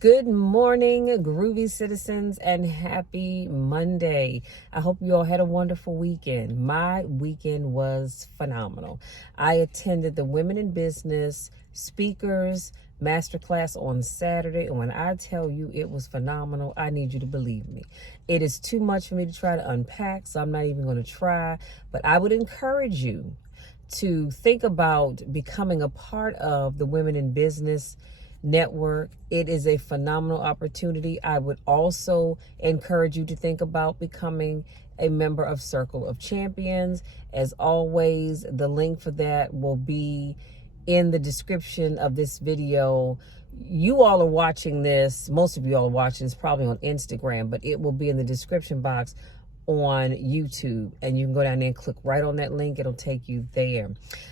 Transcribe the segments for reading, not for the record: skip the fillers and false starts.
Good morning, groovy citizens, and happy Monday. I hope you all had a wonderful weekend. My weekend was phenomenal. I attended the Women in Business Speakers Masterclass on Saturday, and when I tell you it was phenomenal, I need you to believe me. It is too much for me to try to unpack, so I'm not even going to try, but I would encourage you to think about becoming a part of the Women in Business Network. It is a phenomenal opportunity. I would also encourage you to think about becoming a member of Circle of Champions. As always, the link for that will be in the description of this video. You all are watching this, most of you all are watching this probably on Instagram, but it will be in the description box on YouTube, and you can go down there and click right on that link. It'll take you there.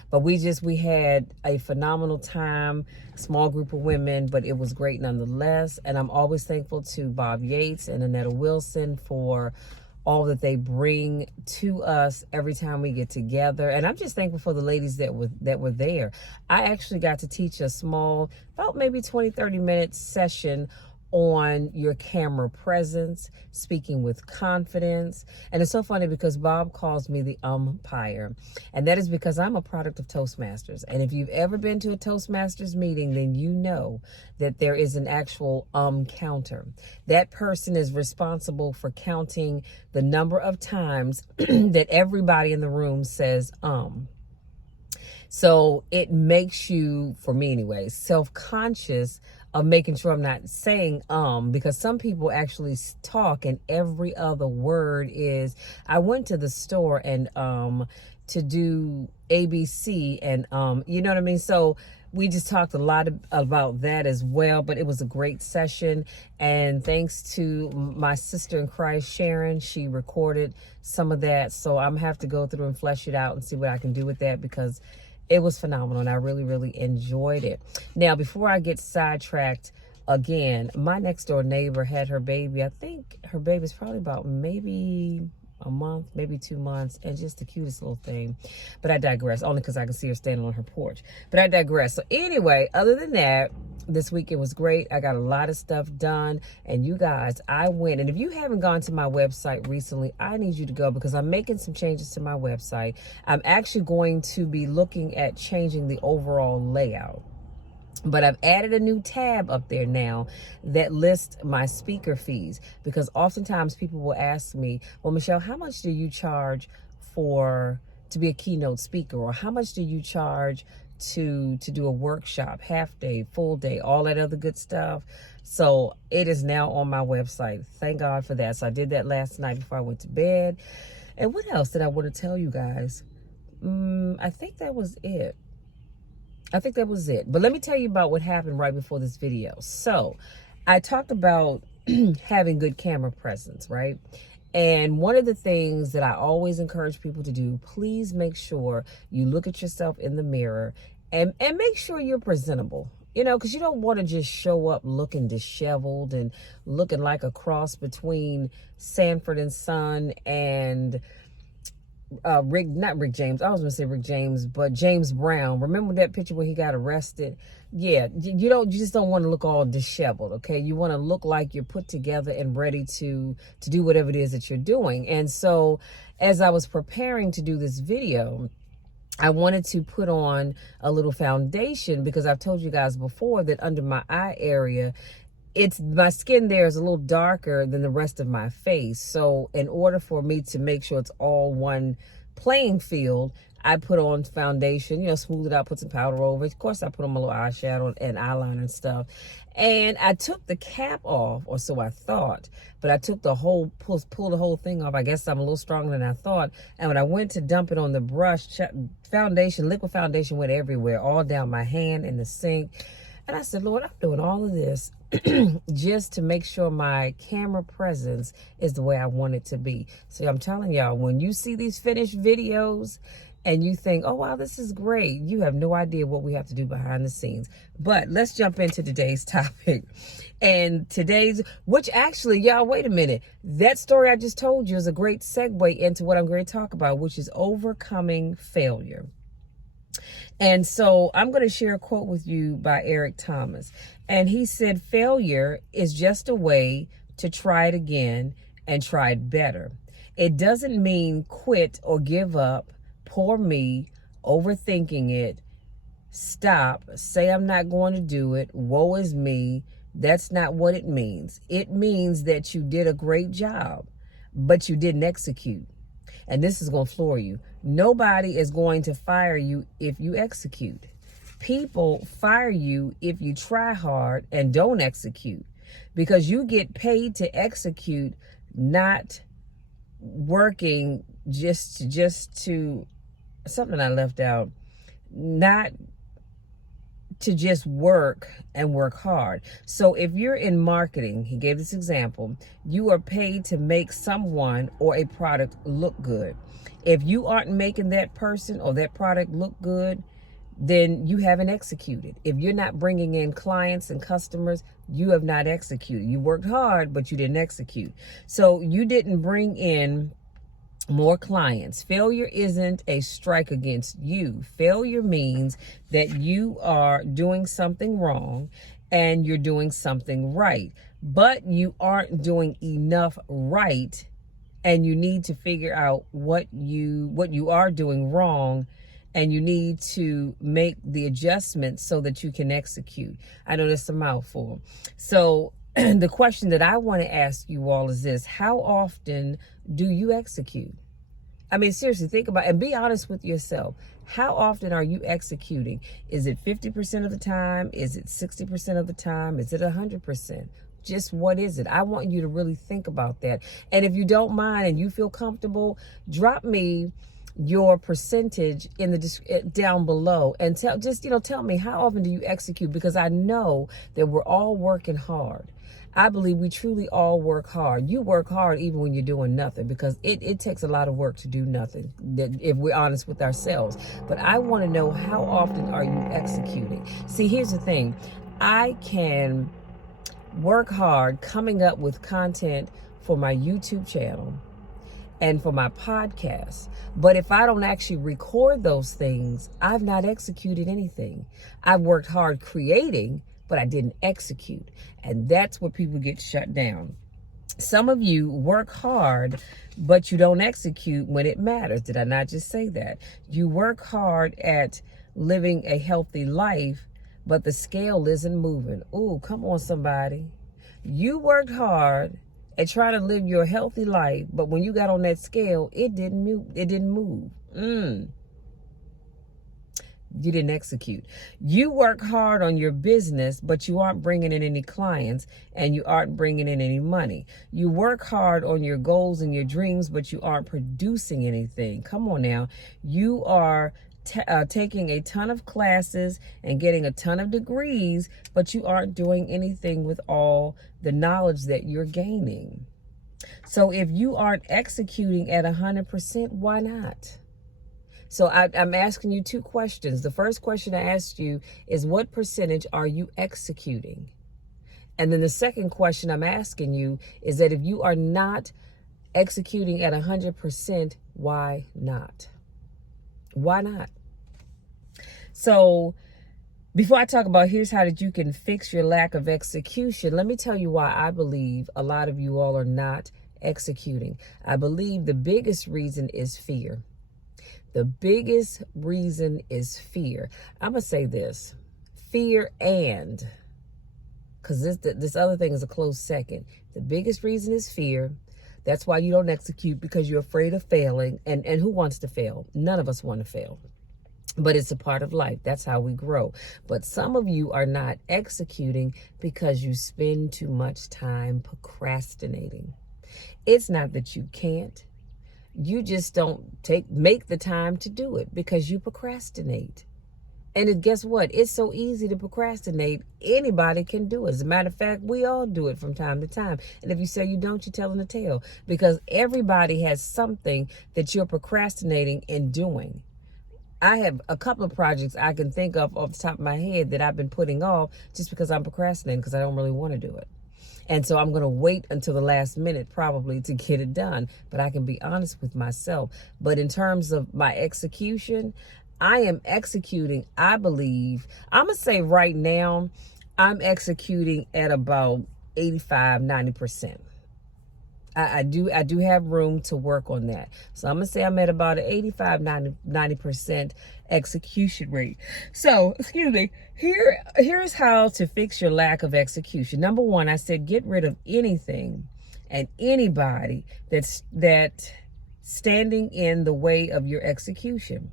But we had a phenomenal time, small group of women, but it was great nonetheless. And I'm always thankful to Bob Yates and Annetta Wilson for all that they bring to us every time we get together. And I'm just thankful for the ladies that were there. I actually got to teach a small, about maybe 20-30 minute session on your camera presence, speaking with confidence. And it's so funny because Bob calls me the umpire. And that is because I'm a product of Toastmasters. And if you've ever been to a Toastmasters meeting, then you know that there is an actual counter. That person is responsible for counting the number of times that everybody in the room says So it makes you, for me anyway, self-conscious of making sure I'm not saying because some people actually talk and every other word is. I went to the store and to do ABC and you know what I mean? So we just talked a lot about that as well, but it was a great session. And thanks to my sister in Christ, Sharon, she recorded some of that. So I'm gonna have to go through and flesh it out and see what I can do with that, because it was phenomenal and I really, really enjoyed it. Now, before I get sidetracked again, my next door neighbor had her baby. I think her baby's probably about maybe a month, maybe 2 months, and just the cutest little thing. But I digress, only because I can see her standing on her porch. But I digress. So anyway, other than that, this weekend was great. I got a lot of stuff done. And you guys, I went. And if you haven't gone to my website recently, I need you to go, because I'm making some changes to my website. I'm actually going to be looking at changing the overall layout. But I've added a new tab up there now that lists my speaker fees, because oftentimes people will ask me, well, Michelle, how much do you charge to be a keynote speaker? Or how much do you charge to do a workshop, half day, full day, all that other good stuff? So it is now on my website. Thank God for that. So I did that last night before I went to bed. And what else did I want to tell you guys? I think that was it. But let me tell you about what happened right before this video. So I talked about having good camera presence, right? And one of the things that I always encourage people to do, please make sure you look at yourself in the mirror and make sure you're presentable. You know, because you don't want to just show up looking disheveled and looking like a cross between Sanford and Son and not Rick James. I was going to say Rick James, but James Brown. Remember that picture where he got arrested? Yeah, you just don't want to look all disheveled, okay? You want to look like you're put together and ready to do whatever it is that you're doing. And so as I was preparing to do this video, I wanted to put on a little foundation, because I've told you guys before that under my eye area, my skin there is a little darker than the rest of my face. So in order for me to make sure it's all one playing field, I put on foundation, smooth it out, put some powder over it. Of course, I put on my little eyeshadow and eyeliner and stuff. And I took the cap off, or so I thought, but I took pulled the whole thing off. I guess I'm a little stronger than I thought. And when I went to dump it on the brush, liquid foundation went everywhere, all down my hand in the sink. And I said, Lord, I'm doing all of this just to make sure my camera presence is the way I want it to be. So I'm telling y'all, when you see these finished videos and you think, oh, wow, this is great, you have no idea what we have to do behind the scenes. But let's jump into today's topic. And which actually, y'all, wait a minute. That story I just told you is a great segue into what I'm going to talk about, which is overcoming failure. And so I'm going to share a quote with you by Eric Thomas. And he said, failure is just a way to try it again and try it better. It doesn't mean quit or give up, poor me, overthinking it, stop, say I'm not going to do it, woe is me. That's not what it means. It means that you did a great job, but you didn't execute. And this is going to floor you. Nobody is going to fire you if you execute. People fire you if you try hard and don't execute, because you get paid to execute, not working just to something I left out, not to just work and work hard. So if you're in marketing, he gave this example, you are paid to make someone or a product look good. If you aren't making that person or that product look good, then you haven't executed. If you're not bringing in clients and customers, you have not executed. You worked hard, but you didn't execute. So you didn't bring in more clients. Failure isn't a strike against you. Failure means that you are doing something wrong and you're doing something right, but you aren't doing enough right, and you need to figure out what you are doing wrong, and you need to make the adjustments so that you can execute. I know that's a mouthful. So the question that I want to ask you all is this: how often do you execute? I mean, seriously, think about it and be honest with yourself. How often are you executing? Is it 50% of the time? Is it 60% of the time? Is it 100%? Just what is it? I want you to really think about that. And if you don't mind and you feel comfortable, drop me your percentage in the down below, and tell me, how often do you execute? Because I know that we're all working hard. I believe we truly all work hard. You work hard even when you're doing nothing, because it takes a lot of work to do nothing, if we're honest with ourselves. But I want to know, how often are you executing? See, here's the thing. I can work hard coming up with content for my YouTube channel and for my podcast, but if I don't actually record those things, I've not executed anything. I've worked hard creating, but I didn't execute. And that's where people get shut down. Some of you work hard, but you don't execute when it matters. Did I not just say that? You work hard at living a healthy life, but the scale isn't moving. Ooh, come on, somebody. You worked hard at trying to live your healthy life, but when you got on that scale, it didn't move. You didn't execute. You work hard on your business, but you aren't bringing in any clients and you aren't bringing in any money. You work hard on your goals and your dreams, but you aren't producing anything. Come on now. You are taking a ton of classes and getting a ton of degrees, but you aren't doing anything with all the knowledge that you're gaining. So if you aren't executing at 100%, why not? So I'm asking you two questions. The first question I asked you is, what percentage are you executing? And then the second question I'm asking you is that if you are not executing at 100%, why not? Why not? So before I talk about here's how that you can fix your lack of execution, let me tell you why I believe a lot of you all are not executing. I believe the biggest reason is fear. The biggest reason is fear. I'm going to say this: fear, and because this other thing is a close second. The biggest reason is fear. That's why you don't execute, because you're afraid of failing. And who wants to fail? None of us want to fail. But it's a part of life. That's how we grow. But some of you are not executing because you spend too much time procrastinating. It's not that you can't. You just don't make the time to do it because you procrastinate. And guess what? It's so easy to procrastinate. Anybody can do it. As a matter of fact, we all do it from time to time. And if you say you don't, you're telling a tale, because everybody has something that you're procrastinating in doing. I have a couple of projects I can think of off the top of my head that I've been putting off just because I'm procrastinating, because I don't really want to do it. And so I'm going to wait until the last minute probably to get it done. But I can be honest with myself. But in terms of my execution, I am executing, I believe, I'm going to say right now, I'm executing at about 85, 90%. I do have room to work on that. So I'm going to say I'm at about an 85, 90% execution rate. So, excuse me, here's how to fix your lack of execution. Number one, I said get rid of anything and anybody that's standing in the way of your execution.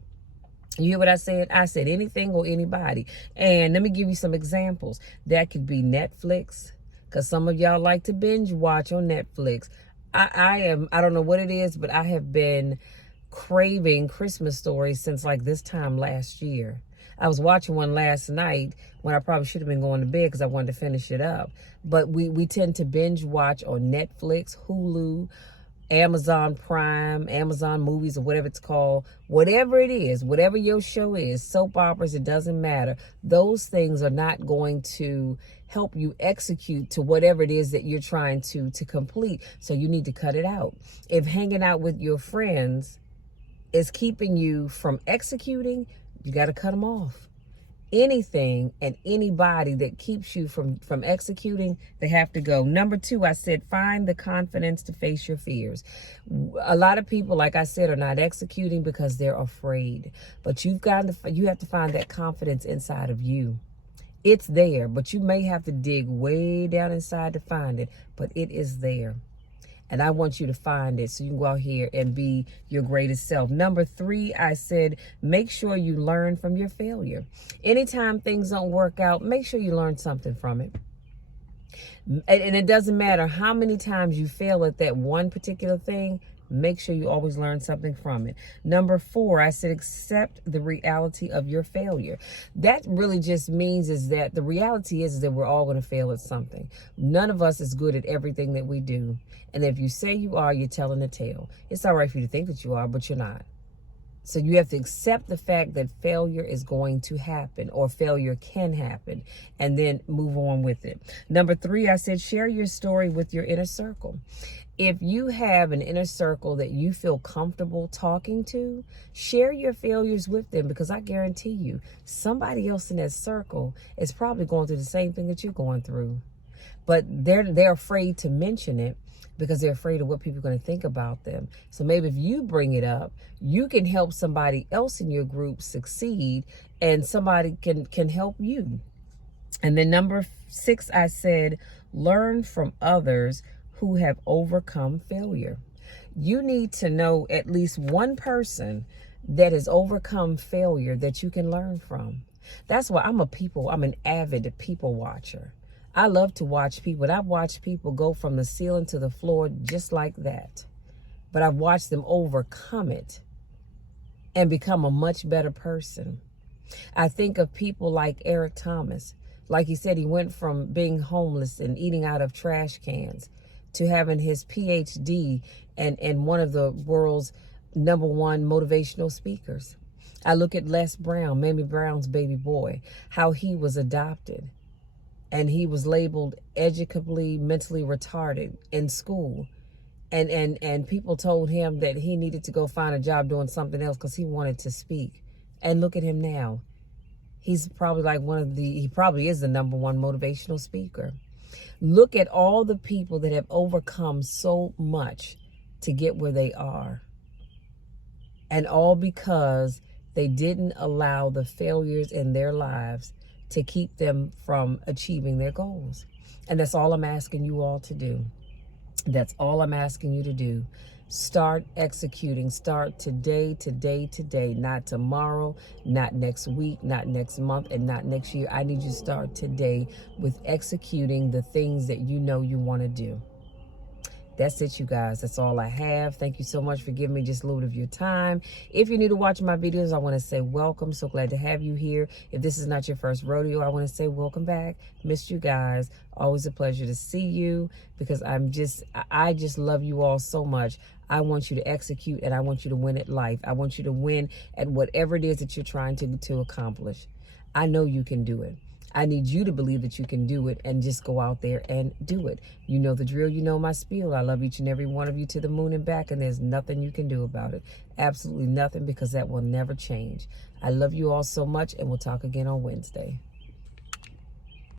You hear what I said? I said anything or anybody. And let me give you some examples. That could be Netflix, because some of y'all like to binge watch on Netflix. I don't know what it is, but I have been craving Christmas stories since like this time last year. I was watching one last night when I probably should have been going to bed because I wanted to finish it up. But we tend to binge watch on Netflix, Hulu, Amazon Prime, Amazon Movies, or whatever it's called, whatever it is, whatever your show is, soap operas, it doesn't matter. Those things are not going to help you execute to whatever it is that you're trying to complete. So you need to cut it out. If hanging out with your friends is keeping you from executing, you got to cut them off. Anything and anybody that keeps you from executing, they have to go. Number two, I said, find the confidence to face your fears. A lot of people, like I said, are not executing because they're afraid. But you have to find that confidence inside of you. It's there, but you may have to dig way down inside to find it, but it is there. And I want you to find it so you can go out here and be your greatest self. Number three, I said, make sure you learn from your failure. Anytime things don't work out, make sure you learn something from it. And it doesn't matter how many times you fail at that one particular thing, make sure you always learn something from it. Number four, I said, accept the reality of your failure. That really just means is that the reality is that we're all going to fail at something. None of us is good at everything that we do. And if you say you are, you're telling a tale. It's all right for you to think that you are, but you're not. So you have to accept the fact that failure is going to happen, or failure can happen, and then move on with it. Number three, I said, share your story with your inner circle. If you have an inner circle that you feel comfortable talking to, share your failures with them, because I guarantee you, somebody else in that circle is probably going through the same thing that you're going through. But they're afraid to mention it because they're afraid of what people are going to think about them. So maybe if you bring it up, you can help somebody else in your group succeed, and somebody can help you. And then number six, I said, learn from others who have overcome failure. You need to know at least one person that has overcome failure that you can learn from. That's why I'm an avid people watcher. I love to watch people. And I've watched people go from the ceiling to the floor just like that. But I've watched them overcome it and become a much better person. I think of people like Eric Thomas. Like he said, he went from being homeless and eating out of trash cans to having his PhD and one of the world's #1 motivational speakers. I look at Les Brown, Mamie Brown's baby boy, how he was adopted. And he was labeled educably mentally retarded in school. And people told him that he needed to go find a job doing something else because he wanted to speak. And look at him now. He's probably like he probably is the #1 motivational speaker. Look at all the people that have overcome so much to get where they are. And all because they didn't allow the failures in their lives to keep them from achieving their goals. And that's all I'm asking you all to do. That's all I'm asking you to do. Start executing. Start today, not tomorrow, not next week, not next month, and not next year. I need you to start today with executing the things that you know you want to do. That's it, you guys. That's all I have. Thank you so much for giving me just a little bit of your time. If you're new to watching my videos, I want to say welcome. So glad to have you here. If this is not your first rodeo, I want to say welcome back. Missed you guys. Always a pleasure to see you, because I just love you all so much. I want you to execute, and I want you to win at life. I want you to win at whatever it is that you're trying to accomplish. I know you can do it. I need you to believe that you can do it and just go out there and do it. You know the drill. You know my spiel. I love each and every one of you to the moon and back, and there's nothing you can do about it. Absolutely nothing, because that will never change. I love you all so much, and we'll talk again on Wednesday.